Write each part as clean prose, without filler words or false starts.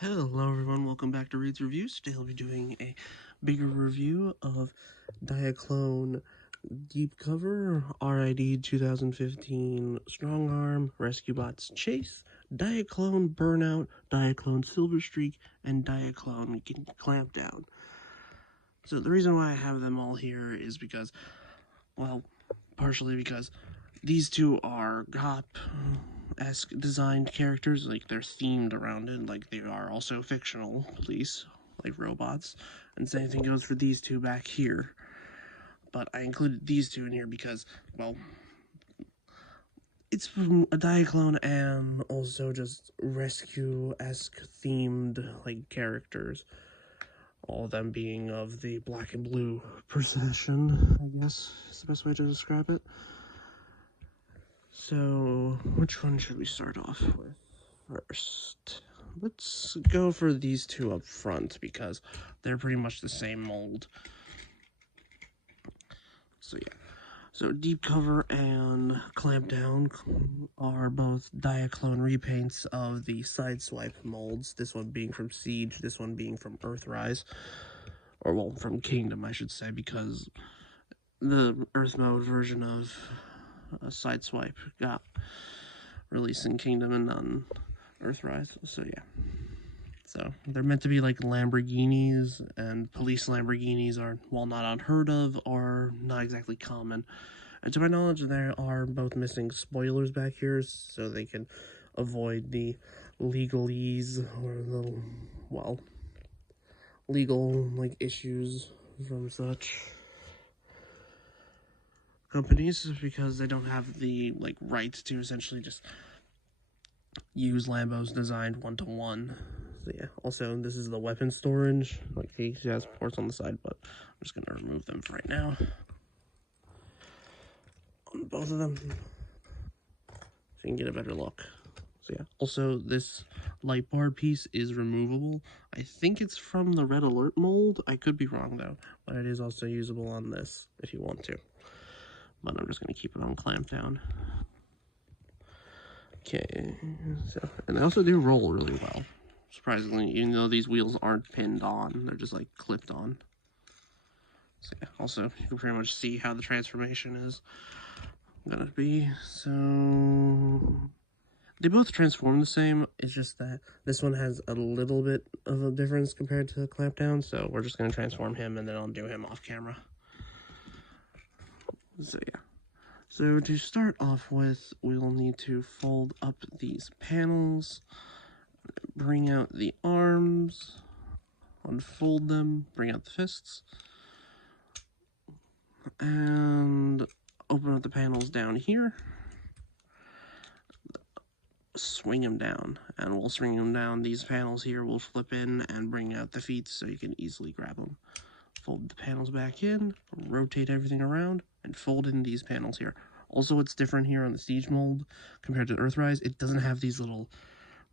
Hello everyone, welcome back to Reed's Reviews. Today I'll be doing a bigger review of Diaclone Deep Cover, RID 2015 Strongarm, Rescue Bots Chase, Diaclone Burnout, Diaclone Silver Streak, and Diaclone Clamp Down. So the reason why I have them all here is because, well, partially because these two are GOP-esque designed characters, like they're themed around it, like they are also fictional police, like robots, and same thing goes for these two back here. But I included these two in here because, well, it's from a Diaclone and also just rescue-esque themed, like, characters. All of them being of the black and blue procession, I guess is the best way to describe it. So, which one should we start off with first? Let's go for these two up front because they're pretty much the same mold. So yeah. So Deep Cover and Clamp Down are both Diaclone repaints of the Sideswipe molds. This one being from Siege, this one being from Earthrise. Or, well, from Kingdom, I should say, because the Earth mode version of Sideswipe got released in Kingdom and on Earthrise. So yeah. So they're meant to be like Lamborghinis, and police Lamborghinis are, while not unheard of, are not exactly common. And to my knowledge, there are both missing spoilers back here, so they can avoid the legalese or the, well, legal like issues from such companies, because they don't have the like right to essentially just use Lambos designed one-to-one. So yeah, also this is the weapon storage, like he has ports on the side, but I'm just gonna remove them for right now on both of them so you can get a better look. So yeah, also this light bar piece is removable. I think it's from the Red Alert mold. I could be wrong though, but it is also usable on this if you want to. But I'm just gonna keep it on Clamp Down. Okay, so, and they also do roll really well, surprisingly, even though these wheels aren't pinned on, they're just like clipped on. So yeah, also you can pretty much see how the transformation is gonna be. So they both transform the same, it's just that this one has a little bit of a difference compared to Clamp Down, so we're just gonna transform him and then I'll do him off camera. So yeah. So to start off with, we'll need to fold up these panels, bring out the arms, unfold them, bring out the fists, and open up the panels down here, swing them down, and we'll swing them down. These panels here will flip in and bring out the feet so you can easily grab them. Fold the panels back in, rotate everything around, and fold in these panels here. Also, what's different here on the Siege mold compared to Earthrise, it doesn't have these little,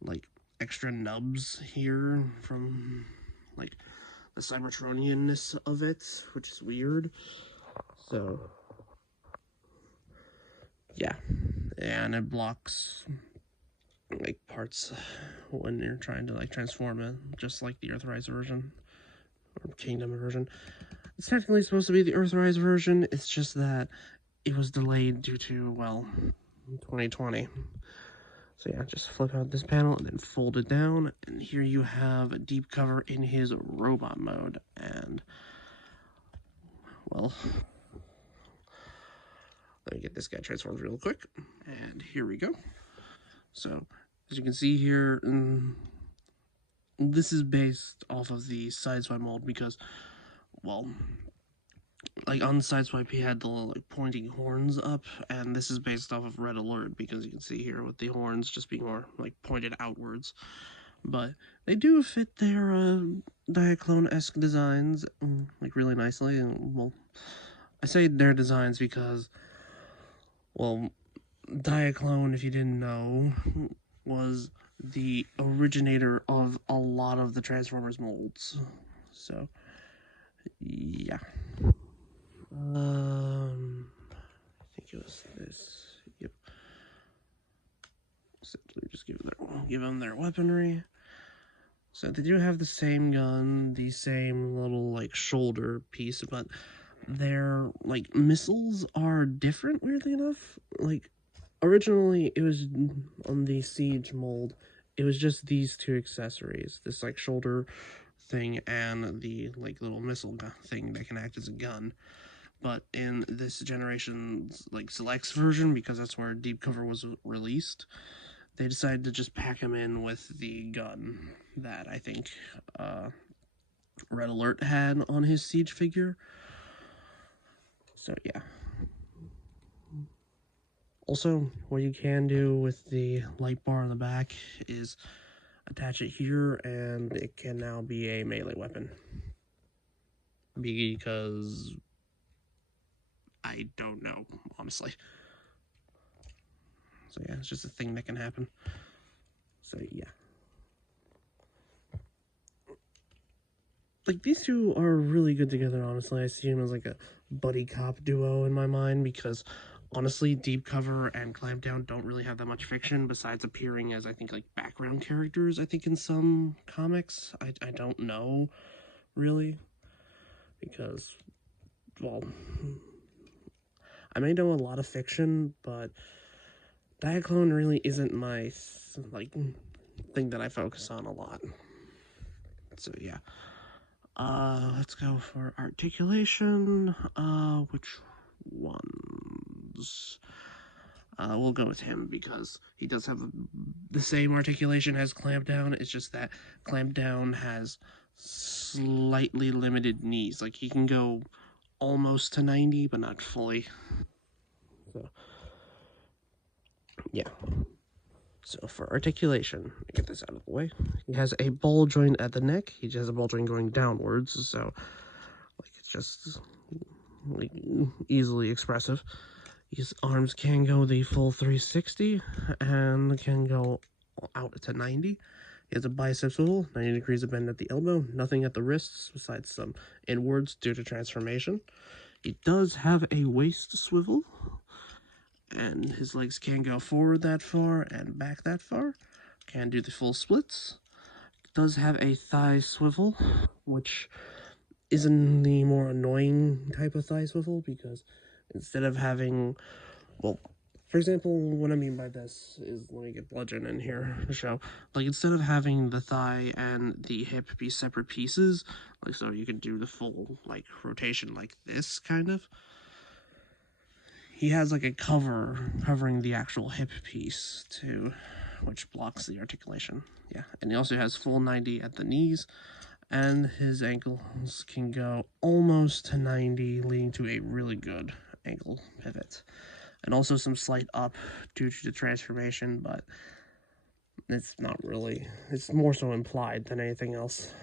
like, extra nubs here from, like, the Cybertronian-ness of it, which is weird. So, yeah. And it blocks, like, parts when you're trying to, like, transform it, just like the Earthrise version, or Kingdom version. It's technically supposed to be the Earthrise version, it's just that it was delayed due to, well, 2020. So yeah, just flip out this panel and then fold it down, and here you have a Deep Cover in his robot mode, and, well, let me get this guy transformed real quick, and here we go. So, as you can see here, this is based off of the Sideswipe mold because, well, like on the Sideswipe he had the little, like, pointing horns up, and this is based off of Red Alert because you can see here with the horns just being more like pointed outwards. But they do fit their Diaclone-esque designs like really nicely. And, well, I say their designs because, well, Diaclone, if you didn't know, was the originator of a lot of the Transformers molds. So, yeah. I think it was this. Yep. Simply just give them their weaponry. So they do have the same gun, the same little like shoulder piece, but their like missiles are different, weirdly enough. Like originally it was on the Siege mold, it was just these two accessories, this like shoulder thing and the like little missile thing that can act as a gun. But in this generation's like selects version, because that's where Deep Cover was released, they decided to just pack him in with the gun that I think Red Alert had on his Siege figure. So yeah. Also, what you can do with the light bar on the back is attach it here, and it can now be a melee weapon. Because I don't know, honestly. So yeah, it's just a thing that can happen. So yeah. Like, these two are really good together, honestly. I see them as like a buddy cop duo in my mind, because honestly, Deep Cover and Clampdown don't really have that much fiction besides appearing as, I think, like background characters, I think, in some comics. I don't know, really, because, well, I may know a lot of fiction, but Diaclone really isn't my, like, thing that I focus on a lot. So, yeah. Let's go for Articulation. Which ones? We'll go with him because he does have the same articulation as Clampdown. It's just that Clampdown has slightly limited knees. Like, he can go almost to 90, but not fully. So, yeah. So for articulation, get this out of the way. He has a ball joint at the neck. He just has a ball joint going downwards, so like it's just like easily expressive. His arms can go the full 360 and can go out to 90. He has a bicep swivel, 90 degrees of bend at the elbow, nothing at the wrists besides some inwards due to transformation. He does have a waist swivel, and his legs can go forward that far and back that far. Can do the full splits. Does have a thigh swivel, which isn't the more annoying type of thigh swivel, because instead of having, well, for example, what I mean by this is, let me get Bludgeon in here to show, like, instead of having the thigh and the hip be separate pieces, like, so you can do the full, like, rotation like this, kind of, he has like a cover covering the actual hip piece too, which blocks the articulation. Yeah, and he also has full 90 at the knees, and his ankles can go almost to 90, leading to a really good ankle pivot. And also some slight up due to the transformation, but it's not really, it's more so implied than anything else.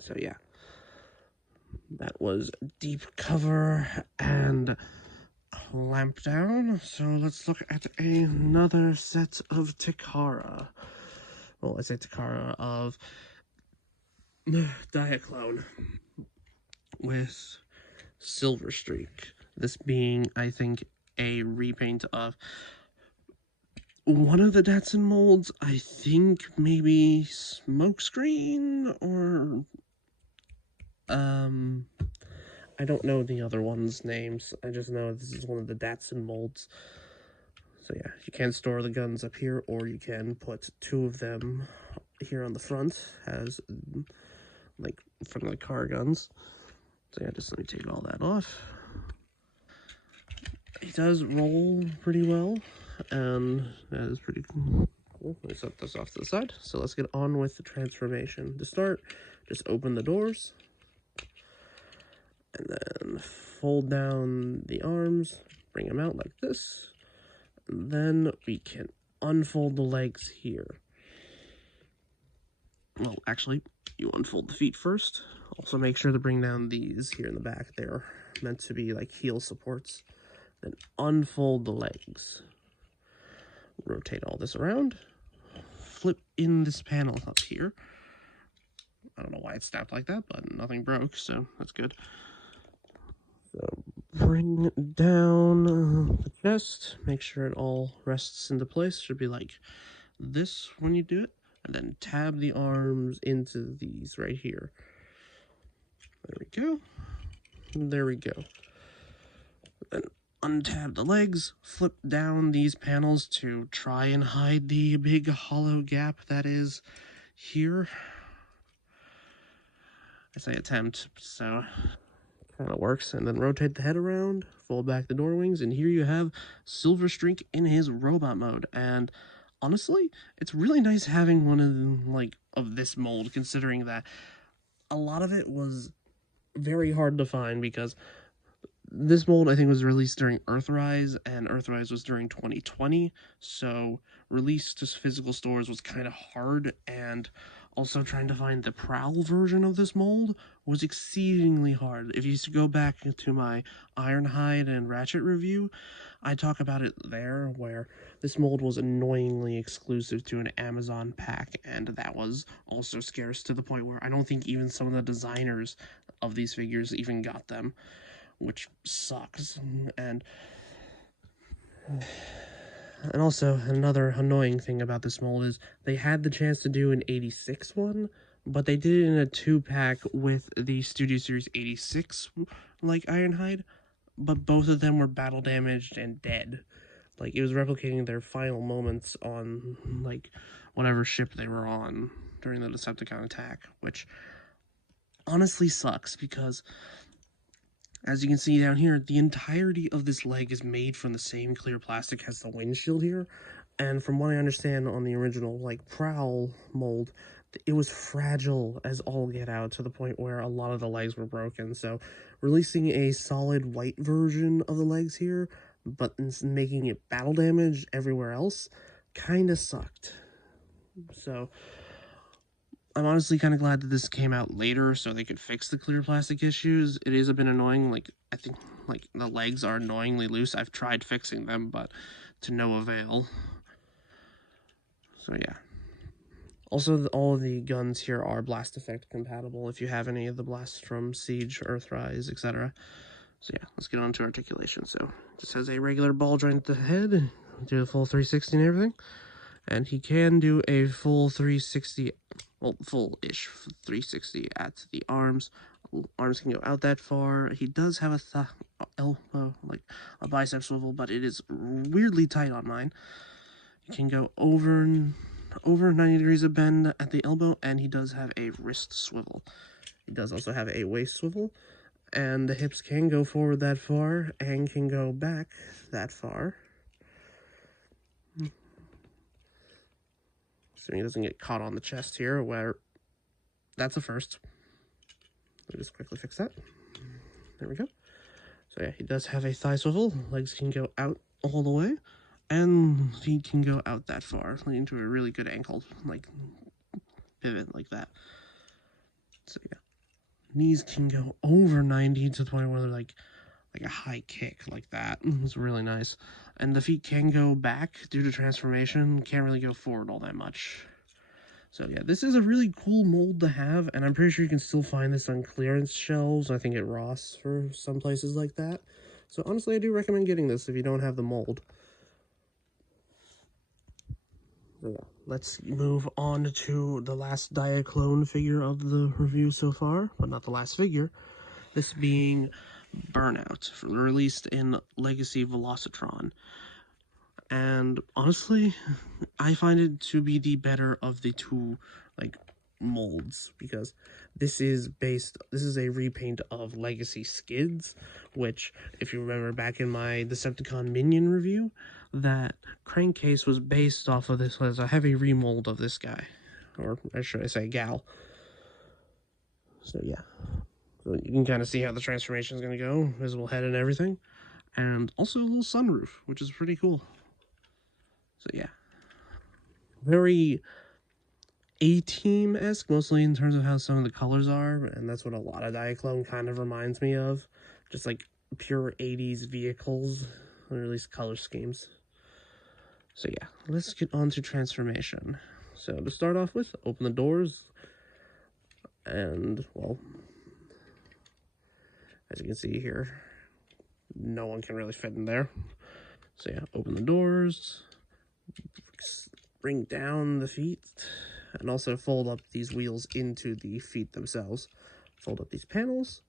So yeah, that was Deep Cover and Clampdown. So let's look at another set of Takara. Well, I say Takara of Diaclone with Silver Streak. This being, I think, a repaint of one of the Datsun molds. I think maybe Smokescreen or I don't know the other one's names. I just know this is one of the Datsun molds. So yeah, you can store the guns up here, or you can put two of them here on the front as like from the car guns. So yeah, just let me take all that off. He does roll pretty well, and that is pretty cool. Let me set this off to the side. So let's get on with the transformation. To start, just open the doors, and then fold down the arms, bring them out like this, and then we can unfold the legs here. Well, actually, you unfold the feet first. Also make sure to bring down these here in the back. They're meant to be like heel supports. Then unfold the legs. Rotate all this around. Flip in this panel up here. I don't know why it's snapped like that, but nothing broke, so that's good. So bring down the chest. Make sure it all rests into place. Should be like this when you do it. and then tab the arms into these right here. There we go. There we go. Then untab the legs, flip down these panels to try and hide the big hollow gap that is here. I say attempt, so kind of works. And then rotate the head around, fold back the door wings, and here you have Silver Streak in his robot mode. And honestly, it's really nice having one of them, like, of this mold, considering that a lot of it was very hard to find because this mold, I think, was released during Earthrise, and Earthrise was during 2020, so release to physical stores was kind of hard, and also trying to find the Prowl version of this mold was exceedingly hard. If you used to go back to my Ironhide and Ratchet review, I talk about it there, where this mold was annoyingly exclusive to an Amazon pack, and that was also scarce to the point where I don't think even some of the designers of these figures even got them, which sucks. And also, another annoying thing about this mold is they had the chance to do an 86 one, but they did it in a 2-pack with the Studio Series 86, like Ironhide, but both of them were battle damaged and dead. Like, it was replicating their final moments on, like, whatever ship they were on during the Decepticon attack, which honestly sucks because, as you can see down here, the entirety of this leg is made from the same clear plastic as the windshield here. And from what I understand on the original, like, Prowl mold, it was fragile as all get out to the point where a lot of the legs were broken. So releasing a solid white version of the legs here, but making it battle damaged everywhere else, kind of sucked. So I'm honestly kind of glad that this came out later so they could fix the clear plastic issues. It is a bit annoying. Like, I think, like, the legs are annoyingly loose. I've tried fixing them, but to no avail. So, yeah. Also, all of the guns here are blast effect compatible if you have any of the blasts from Siege, Earthrise, etc. So, yeah, let's get on to articulation. So, just has a regular ball joint at the head, do a full 360 and everything. And he can do a full 360, well, full-ish 360 at the arms. Arms can go out that far. He does have a elbow, like a bicep swivel, but it is weirdly tight on mine. He can go over 90 degrees of bend at the elbow, and he does have a wrist swivel. He does also have a waist swivel, and the hips can go forward that far and can go back that far. So he doesn't get caught on the chest here, where that's a first. Let me just quickly fix that. There we go. So yeah, he does have a thigh swivel. Legs can go out all the way, and feet can go out that far, leading to a really good ankle, like, pivot like that. So yeah, knees can go over 90 to the point where they're like a high kick like that. It's really nice. And the feet can go back due to transformation. Can't really go forward all that much. So yeah, this is a really cool mold to have, and I'm pretty sure you can still find this on clearance shelves, I think at Ross for some places like that. So honestly, I do recommend getting this if you don't have the mold. So yeah, let's move on to the last Diaclone figure of the review so far, but not the last figure. This being Burnout, released in Legacy Velocitron. And honestly, I find it to be the better of the two, like, molds, because this is a repaint of Legacy Skids, which, if you remember back in my Decepticon Minion review, that crankcase was based off of this as a heavy remold of this guy, or should I say gal. So yeah, so you can kind of see how the transformation is going to go, visible head and everything, and also a little sunroof, which is pretty cool. So yeah, very A-Team-esque, mostly in terms of how some of the colors are, and that's what a lot of Diaclone kind of reminds me of. Just like pure 80s vehicles, or at least color schemes. So yeah, let's get on to transformation. So to start off with, open the doors, and, well, as you can see here, no one can really fit in there. So yeah, open the doors, bring down the feet, and also fold up these wheels into the feet themselves. Fold up these panels,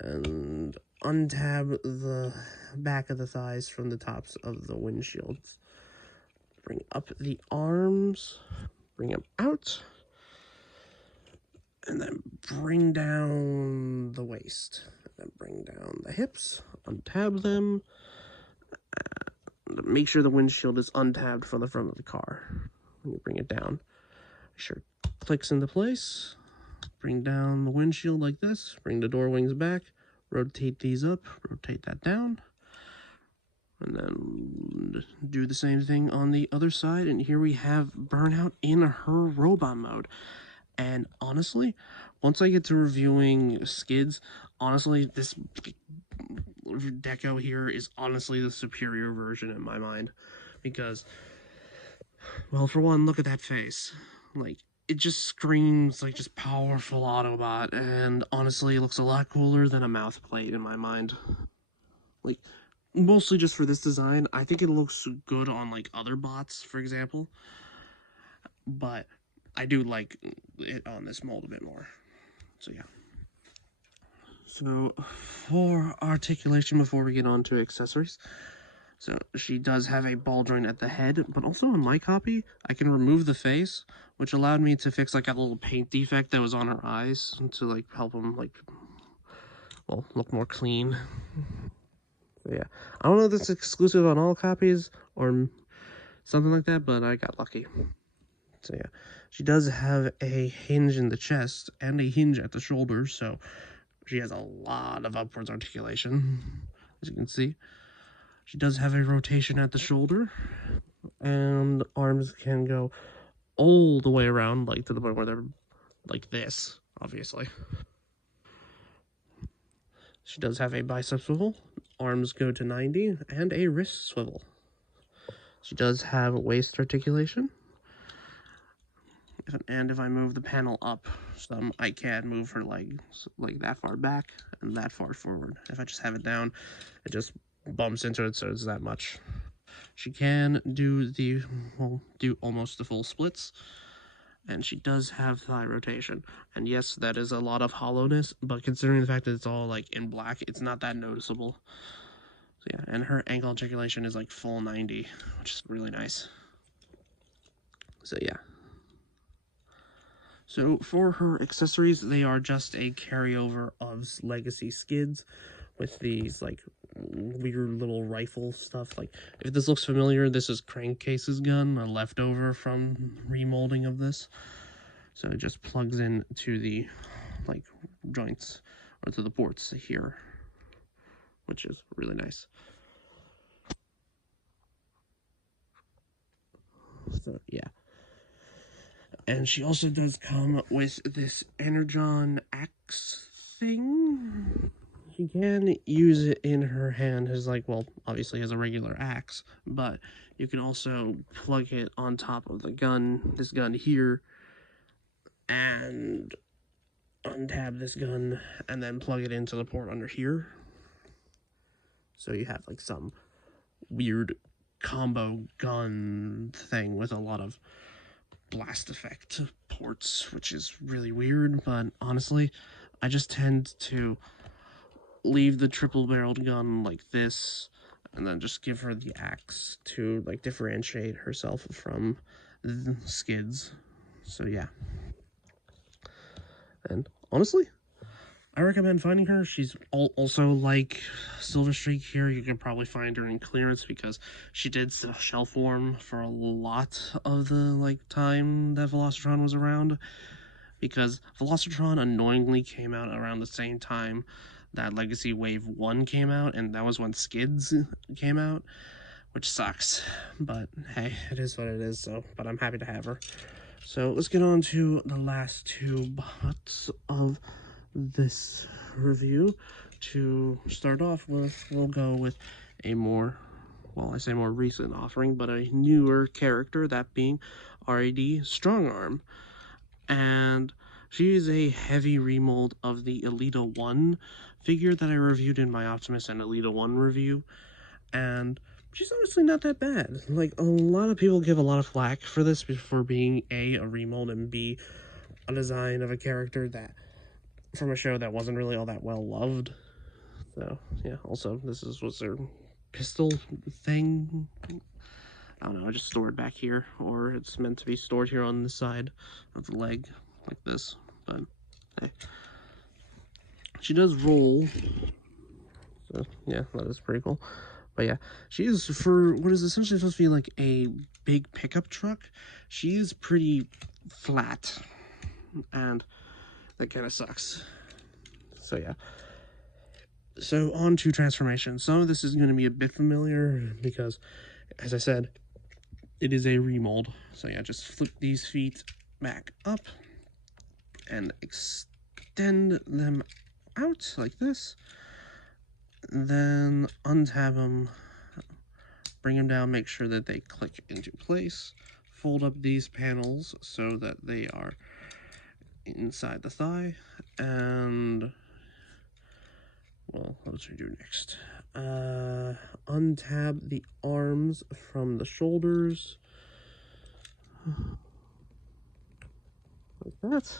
and untab the back of the thighs from the tops of the windshields. Bring up the arms, bring them out, and then bring down the waist. And then bring down the hips, untab them, and make sure the windshield is untabbed from the front of the car. You bring it down. Make sure it clicks into place. Bring down the windshield like this. Bring the door wings back. Rotate these up. Rotate that down. And then do the same thing on the other side. And here we have Burnout in her robot mode. And honestly, once I get to reviewing skids, honestly, this deco here is honestly the superior version in my mind. Because, well, for one, look at that face. Like, it just screams like just powerful Autobot, and honestly, it looks a lot cooler than a mouth plate in my mind. Like, mostly just for this design. I think it looks good on like other bots, for example, but I do like it on this mold a bit more. So yeah. So for articulation, before we get on to accessories, so she does have a ball joint at the head, but also in my copy, I can remove the face, which allowed me to fix like a little paint defect that was on her eyes to like help them like, well, look more clean. So yeah, I don't know if it's exclusive on all copies or something like that, but I got lucky. So yeah, she does have a hinge in the chest and a hinge at the shoulders, so she has a lot of upwards articulation, as you can see. She does have a rotation at the shoulder, and arms can go all the way around, like to the point where they're like this, obviously. She does have a bicep swivel, arms go to 90, and a wrist swivel. She does have waist articulation. And if I move the panel up some, I can move her legs like that far back and that far forward. If I just have it down, it just bumps into it, so it's that much. She can do almost the full splits, and she does have thigh rotation. And yes, that is a lot of hollowness, but considering the fact that it's all like in black, it's not that noticeable. So yeah, and her ankle articulation is like full 90, which is really nice. So yeah. So for her accessories, they are just a carryover of legacy skids with these like weird little rifle stuff. Like, if this looks familiar, this is Crankcase's gun, a leftover from remolding of this. So it just plugs in to the like joints or to the ports here, which is really nice. So yeah. And she also does come with this Energon axe thing. She can use it in her hand as like, well, obviously as a regular axe, but you can also plug it on top of the gun, this gun here, and untab this gun and then plug it into the port under here. So you have like some weird combo gun thing with a lot of blast effect ports, which is really weird, but honestly, I just tend to leave the triple-barreled gun like this, and then just give her the axe to like differentiate herself from the skids. So yeah. And honestly, I recommend finding her. She's also like Silver Streak here. You can probably find her in clearance because she did shelf warm for a lot of the like time that Velocitron was around. Because Velocitron annoyingly came out around the same time that Legacy Wave 1 came out, and that was when Skids came out, which sucks. But hey, it is what it is, so, but I'm happy to have her. So let's get on to the last two bots of this review. To start off with, we'll go with a more, well, I say more recent offering, but a newer character, that being RAD Strongarm. And she is a heavy remold of the Elita 1 figure that I reviewed in my Optimus and Elita 1 review. And she's honestly not that bad. Like, a lot of people give a lot of flack for this, for being A, a remold, and B, a design of a character that, from a show that wasn't really all that well loved. So, yeah, also, was their pistol thing. I don't know, I just store it back here, or it's meant to be stored here on the side of the leg, like this, but, hey. She does roll, so, yeah, that is pretty cool. But yeah, she is, for what is essentially supposed to be like a big pickup truck, she is pretty flat, and that kind of sucks. So yeah. So on to transformation. Some of this is going to be a bit familiar because, as I said, it is a remold. So yeah, just flip these feet back up and extend them out like this. Then untab them, bring them down, make sure that they click into place. Fold up these panels so that they are inside the thigh, and well, what should we do next? Untab the arms from the shoulders, like that.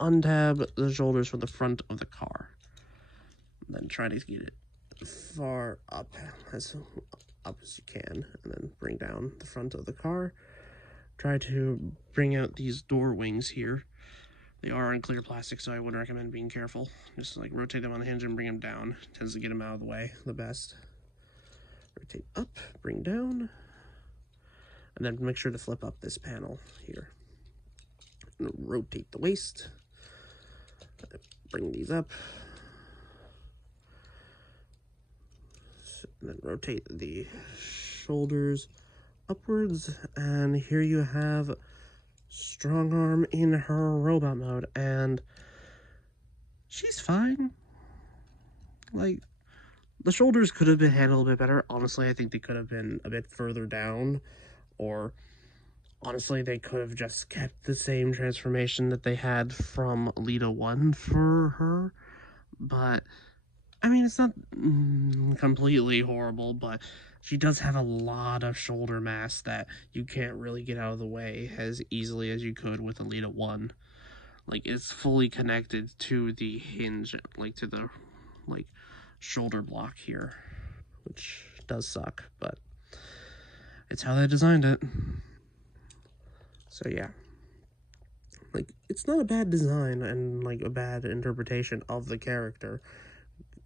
Untab the shoulders from the front of the car. Then try to get it far up as you can, and then bring down the front of the car. Try to bring out these door wings here. They are on clear plastic, so I would recommend being careful. Just like rotate them on the hinge and bring them down. It tends to get them out of the way the best. Rotate up, bring down, and then make sure to flip up this panel here. And rotate the waist. Bring these up. And then rotate the shoulders upwards, and here you have Strongarm in her robot mode, and she's fine. Like, the shoulders could have been handled a bit better. Honestly, I think they could have been a bit further down, or honestly, they could have just kept the same transformation that they had from Alita 1 for her, but I mean, it's not completely horrible, but she does have a lot of shoulder mass that you can't really get out of the way as easily as you could with Alita 1. Like, it's fully connected to the hinge, like, to the, like, shoulder block here, which does suck, but it's how they designed it. So, yeah. Like, it's not a bad design and, like, a bad interpretation of the character.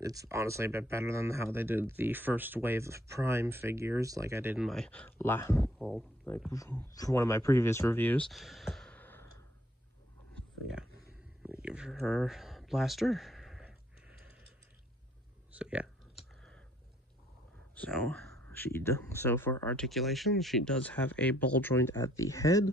It's honestly a bit better than how they did the first wave of Prime figures, like I did in my for one of my previous reviews. So yeah, give her blaster. So yeah. So for articulation, she does have a ball joint at the head.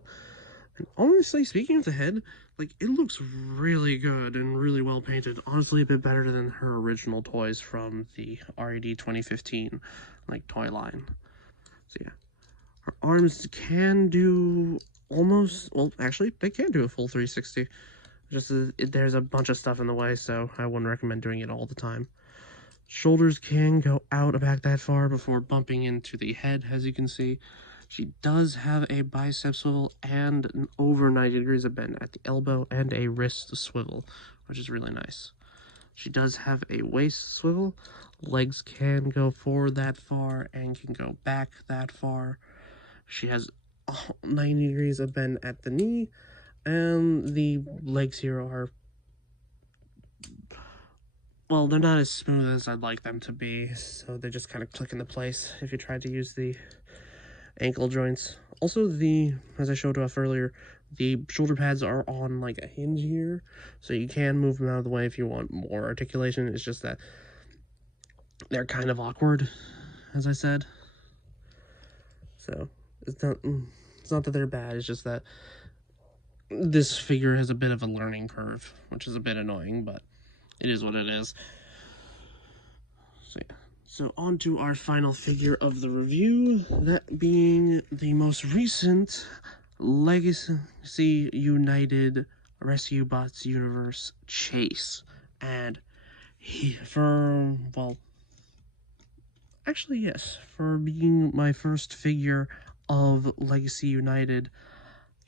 And honestly, speaking of the head, like, it looks really good and really well painted. Honestly, a bit better than her original toys from the RAD 2015, like, toy line. So, yeah. Her arms can do almost, well, actually, they can do a full 360. Just there's a bunch of stuff in the way, so I wouldn't recommend doing it all the time. Shoulders can go out about that far before bumping into the head, as you can see. She does have a bicep swivel and an over 90 degrees of bend at the elbow and a wrist swivel, which is really nice. She does have a waist swivel. Legs can go forward that far and can go back that far. She has 90 degrees of bend at the knee, and the legs here are, well, they're not as smooth as I'd like them to be, so they just kind of click into place if you try to use the ankle joints. Also, as I showed off earlier, the shoulder pads are on like a hinge here, so you can move them out of the way if you want more articulation. It's just that they're kind of awkward, as I said. So it's not that they're bad, it's just that this figure has a bit of a learning curve, which is a bit annoying, but it is what it is. So yeah. So on to our final figure of the review, that being the most recent Legacy United Rescue Bots Universe Chase. And Actually, yes. For being my first figure of Legacy United,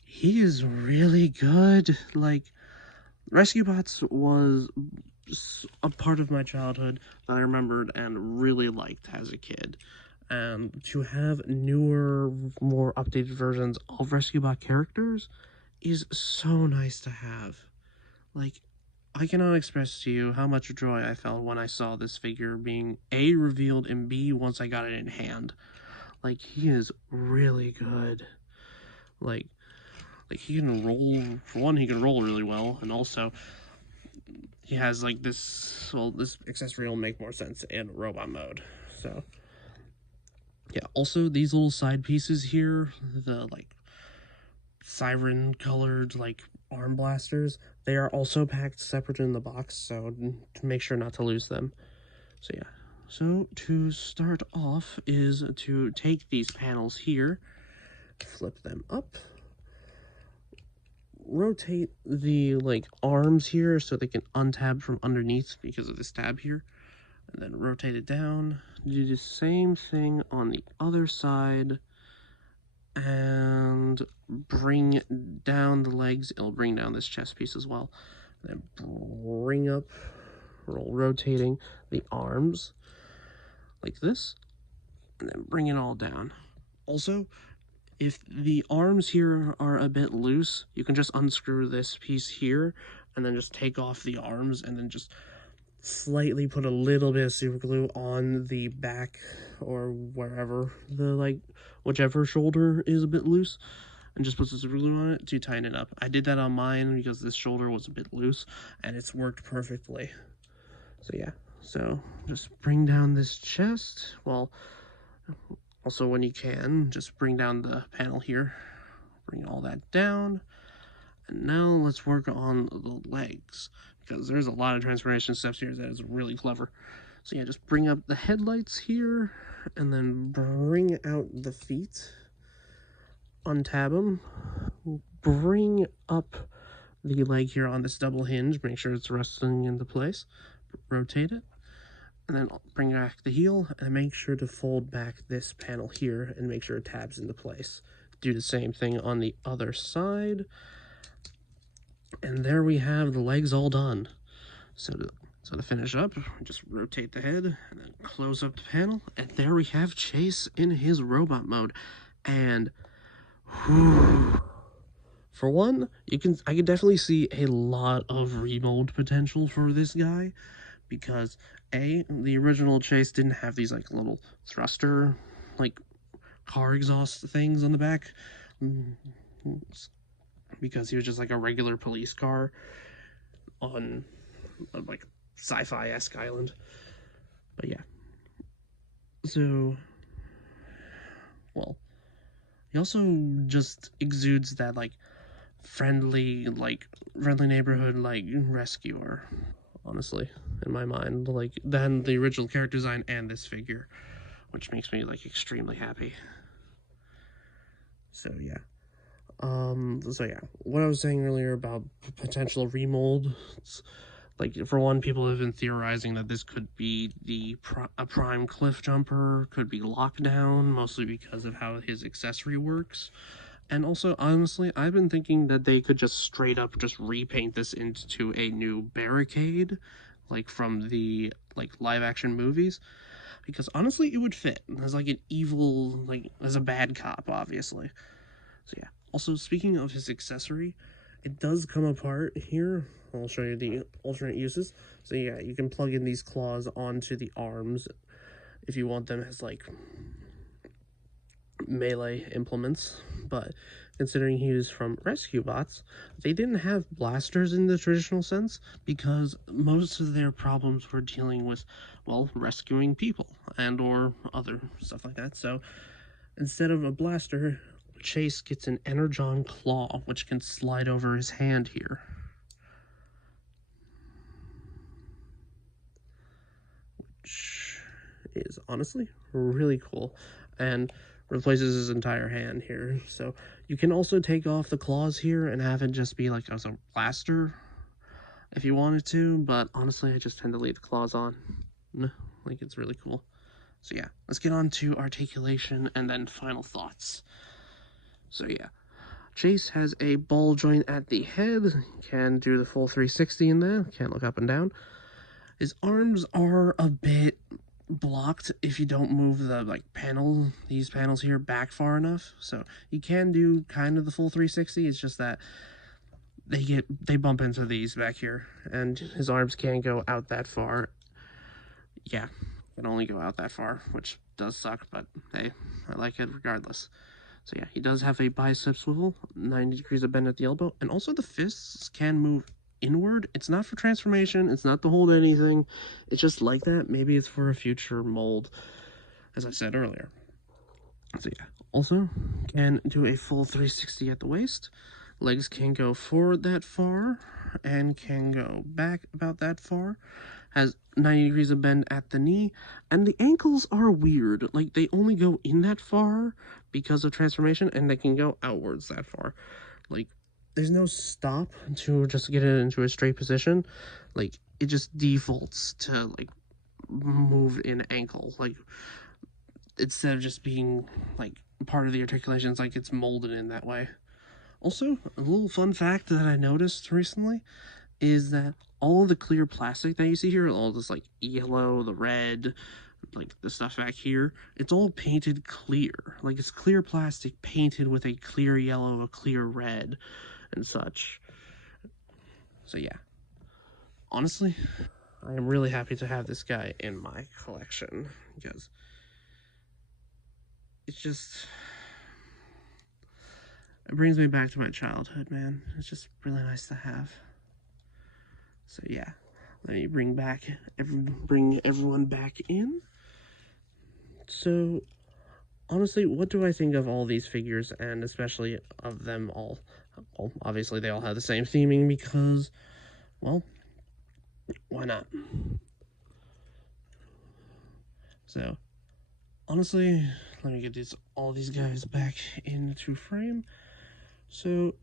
he is really good. Like, Rescue Bots was a part of my childhood that I remembered and really liked as a kid. And to have newer, more updated versions of Rescue Bot characters is so nice to have. Like, I cannot express to you how much joy I felt when I saw this figure being A, revealed, and B, once I got it in hand. Like, he is really good. Like he can roll, for one, he can roll really well, and also, he has, like, this, well, this accessory will make more sense in robot mode, so. Yeah, also, these little side pieces here, the, like, siren-colored, like, arm blasters, they are also packed separate in the box, so to make sure not to lose them. So yeah, so to start off is to take these panels here, flip them up, rotate the, like, arms here so they can untab from underneath because of this tab here, and then rotate it down, do the same thing on the other side, and bring down the legs. It'll bring down this chest piece as well. And then bring up, rotating the arms like this, and then bring it all down. Also, if the arms here are a bit loose, you can just unscrew this piece here, and then just take off the arms, and then just slightly put a little bit of super glue on the back or wherever the, like, whichever shoulder is a bit loose, and just put some super glue on it to tighten it up. I did that on mine because this shoulder was a bit loose, and it's worked perfectly. So yeah, so just bring down this chest. Well, also when you can, just bring down the panel here. Bring all that down. And now let's work on the legs, because there's a lot of transformation steps here that is really clever. So yeah, just bring up the headlights here, and then bring out the feet, untab them, bring up the leg here on this double hinge, make sure it's resting into place, rotate it, and then bring back the heel, and make sure to fold back this panel here, and make sure it tabs into place. Do the same thing on the other side. And there we have the legs all done. So to finish up, just rotate the head and then close up the panel, and there we have Chase in his robot mode. And whew, for one, I can definitely see a lot of remold potential for this guy, because A, the original Chase didn't have these, like, little thruster, like, car exhaust things on the back, because he was just like a regular police car on a, like, sci-fi-esque island. But yeah, so, well, he also just exudes that, like, friendly neighborhood, like, rescuer, honestly, in my mind, like, than the original character design and this figure, which makes me, like, extremely happy. So yeah. So yeah, what I was saying earlier about potential remolds, like, for one, people have been theorizing that this could be a prime cliff jumper, could be lockdown, mostly because of how his accessory works. And also, honestly, I've been thinking that they could just straight up just repaint this into a new barricade, like from the, like, live action movies, because honestly it would fit as, like, an evil, like, as a bad cop, obviously. So yeah. Also, speaking of his accessory, it does come apart here. I'll show you the alternate uses. So yeah, you can plug in these claws onto the arms if you want them as, like, melee implements. But considering he was from Rescue Bots, they didn't have blasters in the traditional sense, because most of their problems were dealing with, well, rescuing people and or other stuff like that. So instead of a blaster, Chase gets an Energon claw, which can slide over his hand here. Which is honestly really cool, and replaces his entire hand here. So you can also take off the claws here and have it just be like as a blaster if you wanted to, but honestly I just tend to leave the claws on. Like, it's really cool. So yeah, let's get on to articulation and then final thoughts. So yeah, Chase has a ball joint at the head, can do the full 360 in there, can't look up and down. His arms are a bit blocked if you don't move the these panels here back far enough. So you can do kind of the full 360. It's just that they bump into these back here, and his arms can't go out that far. Yeah, can only go out that far, which does suck, but hey, I like it regardless. So yeah, he does have a bicep swivel, 90 degrees of bend at the elbow, and also the fists can move inward. It's not for transformation, it's not to hold anything, it's just like that. Maybe it's for a future mold, as I said earlier. So yeah, also can do a full 360 at the waist. Legs can go forward that far and can go back about that far. Has 90 degrees of bend at the knee, and the ankles are weird. Like, they only go in that far because of transformation, and they can go outwards that far. Like, there's no stop to just get it into a straight position. Like, it just defaults to, like, move in ankle. Like, instead of just being, like, part of the articulations, like, it's molded in that way. Also, a little fun fact that I noticed recently is that all the clear plastic that you see here, all this like yellow, the red, like the stuff back here, it's all painted clear. Like, it's clear plastic painted with a clear yellow, a clear red, and such. So yeah, honestly, I am really happy to have this guy in my collection because it's just, it brings me back to my childhood, man. It's just really nice to have. So yeah, let me bring everyone back in. So honestly, what do I think of all these figures, and especially of them all? Well, obviously they all have the same theming because, well, why not? So honestly, let me get all these guys back into frame. So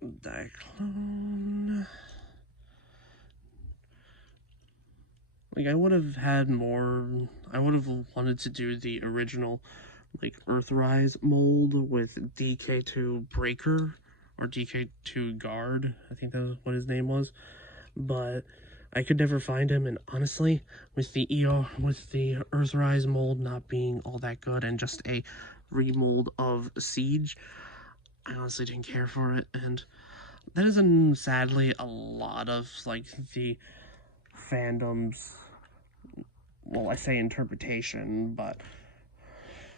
Diaclone. Like, I would have had more. I would have wanted to do the original, like, Earthrise mold with DK2 Breaker or DK2 Guard. I think that was what his name was. But I could never find him, and honestly, with the Earthrise mold not being all that good and just a remold of Siege, I honestly didn't care for it, and that is sadly a lot of like the fandom's, well, I say interpretation, but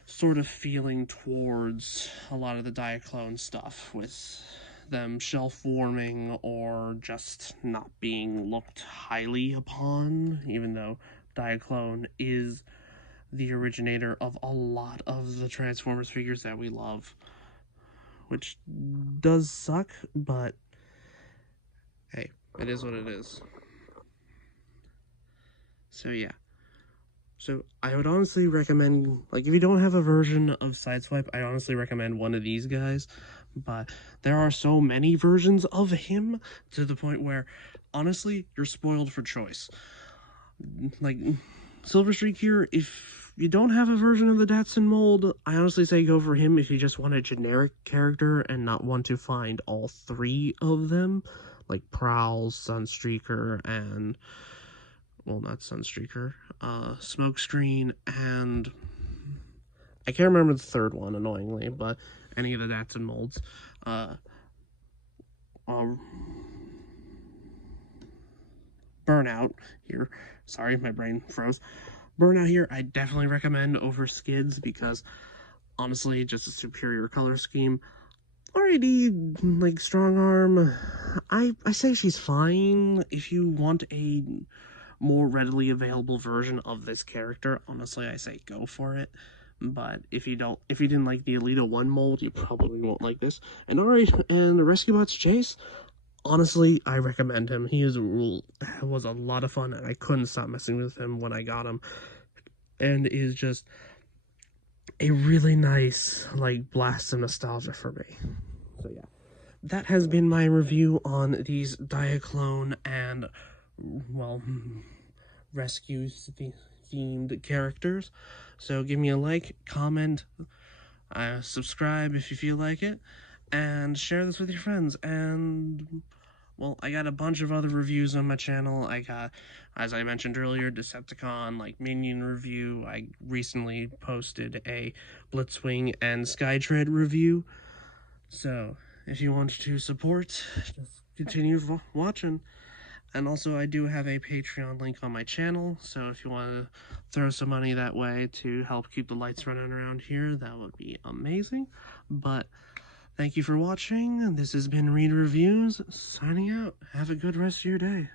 sort of feeling towards a lot of the Diaclone stuff, with them shelf warming or just not being looked highly upon, even though Diaclone is the originator of a lot of the Transformers figures that we love, which does suck, but hey, it is what it is. So yeah. So I would honestly recommend, like, if you don't have a version of Sideswipe, I honestly recommend one of these guys. But there are so many versions of him to the point where, honestly, you're spoiled for choice. Like, Silver Streak here, if you don't have a version of the Datsun mold, I honestly say go for him if you just want a generic character and not want to find all three of them, like Prowl, Sunstreaker, and, well, not Sunstreaker, Smokescreen, and I can't remember the third one, annoyingly, but any of the Datsun molds. Burnout here. Sorry, my brain froze. Burnout here, I definitely recommend over Skids because, honestly, just a superior color scheme. Already, like, Strongarm, I say she's fine. If you want a more readily available version of this character, honestly, I say go for it. But if you didn't like the Alita 1 mold, you probably won't like this. And alright, and the Rescue Bots Chase, honestly, I recommend him. He was a lot of fun, and I couldn't stop messing with him when I got him. And is just a really nice, like, blast of nostalgia for me. So yeah. that has been my review on these Diaclone and, well, rescue themed characters. So give me a like, comment, subscribe if you feel like it, and share this with your friends. And, well, I got a bunch of other reviews on my channel. I got, as I mentioned earlier, Decepticon, minion review. I recently posted a Blitzwing and Skytread review. So, if you want to support, just continue watching. And also, I do have a Patreon link on my channel, so if you want to throw some money that way to help keep the lights running around here, that would be amazing. But thank you for watching. This has been Reed Reviews, signing out. Have a good rest of your day.